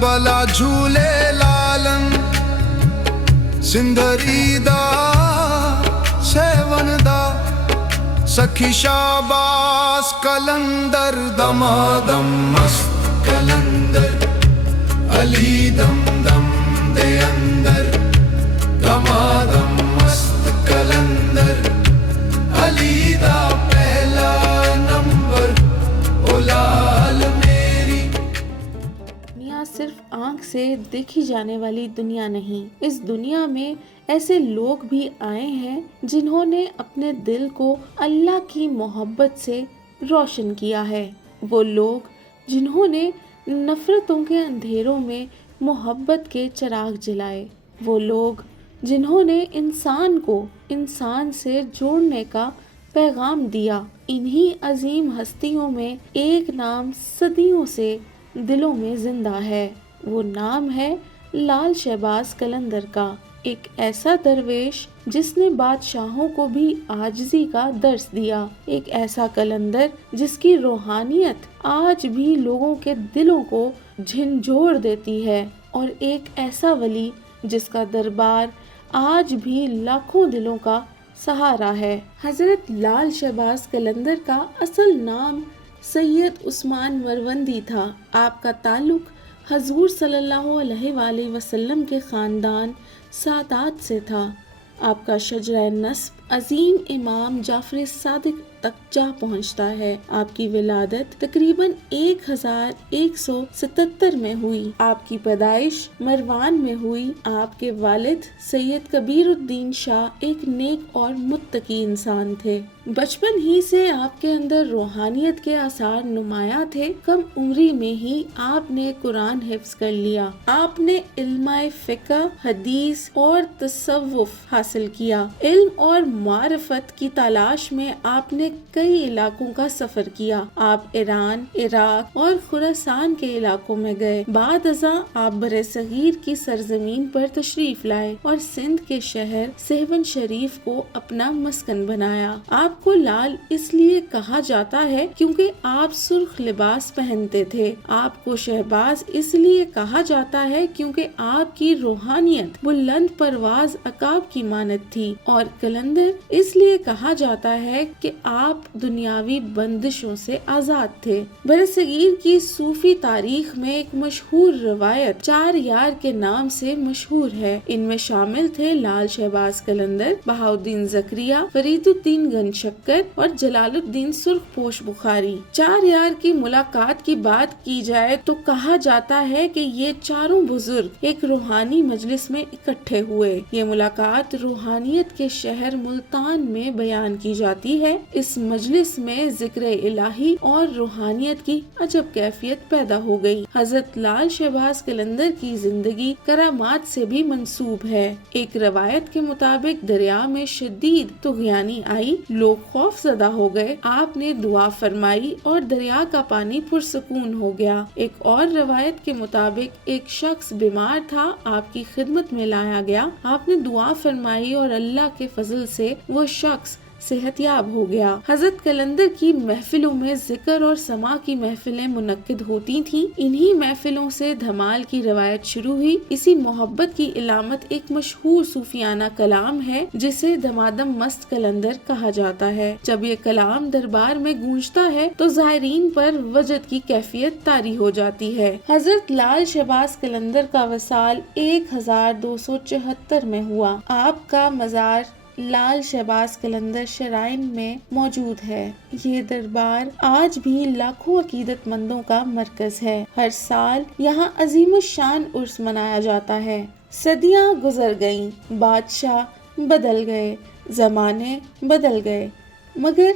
بلا جھولے لالن Sundari the seven the سکھی شاباس کلندر دمادم مست کلندر علی دم دم دے اندر دمادم مست کلندر علی دا پہلا نمبر اولال میری۔ دنیا صرف آنکھ سے دیکھی جانے والی دنیا نہیں، اس دنیا میں ایسے لوگ بھی آئے ہیں جنہوں نے اپنے دل کو اللہ کی محبت سے روشن کیا ہے، وہ لوگ جنہوں نے نفرتوں کے اندھیروں میں محبت کے چراغ جلائے، وہ لوگ جنہوں نے انسان کو انسان سے جوڑنے کا پیغام دیا۔ انہی عظیم ہستیوں میں ایک نام صدیوں سے دلوں میں زندہ ہے، وہ نام ہے لال شہباز قلندر کا، ایک ایسا درویش جس نے بادشاہوں کو بھی عاجزی کا درس دیا، ایک ایسا قلندر جس کی روحانیت آج بھی لوگوں کے دلوں کو جھنجھوڑ دیتی ہے، اور ایک ایسا ولی جس کا دربار آج بھی لاکھوں دلوں کا سہارا ہے۔ حضرت لال شہباز قلندر کا اصل نام سید عثمان مروندی تھا۔ آپ کا تعلق حضور صلی اللہ علیہ وآلہ وسلم کے خاندان سادات سے تھا۔ آپ کا شجرہ نسب عظیم امام جعفر صادق تک جا پہنچتا ہے۔ آپ کی ولادت تقریباً 1177 میں ہوئی۔ آپ کی پیدائش مروان میں ہوئی۔ آپ کے والد سید کبیر الدین شاہ ایک نیک اور متقی انسان تھے۔ بچپن ہی سے آپ کے اندر روحانیت کے آثار نمایاں تھے۔ کم عمری میں ہی آپ نے قرآن حفظ کر لیا۔ آپ نے علم فقہ، حدیث اور تصوف حاصل کیا۔ علم اور معرفت کی تلاش میں آپ نے کئی علاقوں کا سفر کیا۔ آپ ایران، عراق اور خراسان کے علاقوں میں گئے۔ بعد ازاں آپ برصغیر کی سرزمین پر تشریف لائے اور سندھ کے شہر سہون شریف کو اپنا مسکن بنایا۔ آپ کو لال اس لیے کہا جاتا ہے کیونکہ آپ سرخ لباس پہنتے تھے۔ آپ کو شہباز اس لیے کہا جاتا ہے کیونکہ آپ کی روحانیت بلند پرواز عقاب کی مانند تھی، اور قلندر اس لیے کہا جاتا ہے کہ آپ دنیاوی بندشوں سے آزاد تھے۔ برصغیر کی صوفی تاریخ میں ایک مشہور روایت 4 یار کے نام سے مشہور ہے۔ ان میں شامل تھے لال شہباز قلندر، بہاؤالدین زکریا، فرید الدین گنج شکر اور جلال الدین سرخ پوش بخاری۔ 4 یار کی ملاقات کی بات کی جائے تو کہا جاتا ہے کہ یہ چاروں بزرگ ایک روحانی مجلس میں اکٹھے ہوئے۔ یہ ملاقات روحانیت کے شہر ملتان میں بیان کی جاتی ہے۔ اس مجلس میں ذکر الہی اور روحانیت کی عجب کیفیت پیدا ہو گئی۔ حضرت لال شہباز قلندر کی زندگی کرامات سے بھی منسوب ہے۔ ایک روایت کے مطابق دریا میں شدید طغیانی آئی، لوگ خوف زدہ ہو گئے، آپ نے دعا فرمائی اور دریا کا پانی پرسکون ہو گیا۔ ایک اور روایت کے مطابق ایک شخص بیمار تھا، آپ کی خدمت میں لایا گیا، آپ نے دعا فرمائی اور اللہ کے فضل سے وہ شخص صحت یاب ہو گیا۔ حضرت قلندر کی محفلوں میں ذکر اور سماع کی محفلیں منعقد ہوتی تھیں۔ انہی محفلوں سے دھمال کی روایت شروع ہوئی۔ اسی محبت کی علامت ایک مشہور صوفیانہ کلام ہے جسے دمادم مست قلندر کہا جاتا ہے۔ جب یہ کلام دربار میں گونجتا ہے تو زائرین پر وجد کی کیفیت طاری ہو جاتی ہے۔ حضرت لال شہباز قلندر کا وصال 1274 میں ہوا۔ آپ کا مزار لال شہباز قلندر شرائن میں موجود ہے۔ یہ دربار آج بھی لاکھوں عقیدت مندوں کا مرکز ہے۔ ہر سال یہاں عظیم الشان عرس منایا جاتا ہے۔ صدیاں گزر گئیں، بادشاہ بدل گئے، زمانے بدل گئے، مگر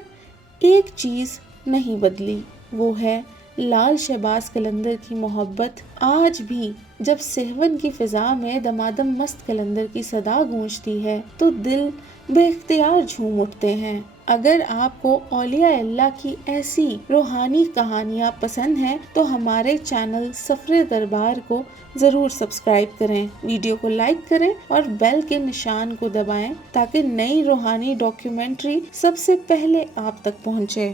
ایک چیز نہیں بدلی، وہ ہے لال شہباز قلندر کی محبت۔ آج بھی جب سہون کی فضا میں دمادم مست قلندر کی صدا گونجتی ہے تو دل بے اختیار جھوم اٹھتے ہیں۔ اگر آپ کو اولیاء اللہ کی ایسی روحانی کہانیاں پسند ہیں تو ہمارے چینل سفر دربار کو ضرور سبسکرائب کریں، ویڈیو کو لائک کریں اور بیل کے نشان کو دبائیں تاکہ نئی روحانی ڈاکیومنٹری سب سے پہلے آپ تک پہنچے۔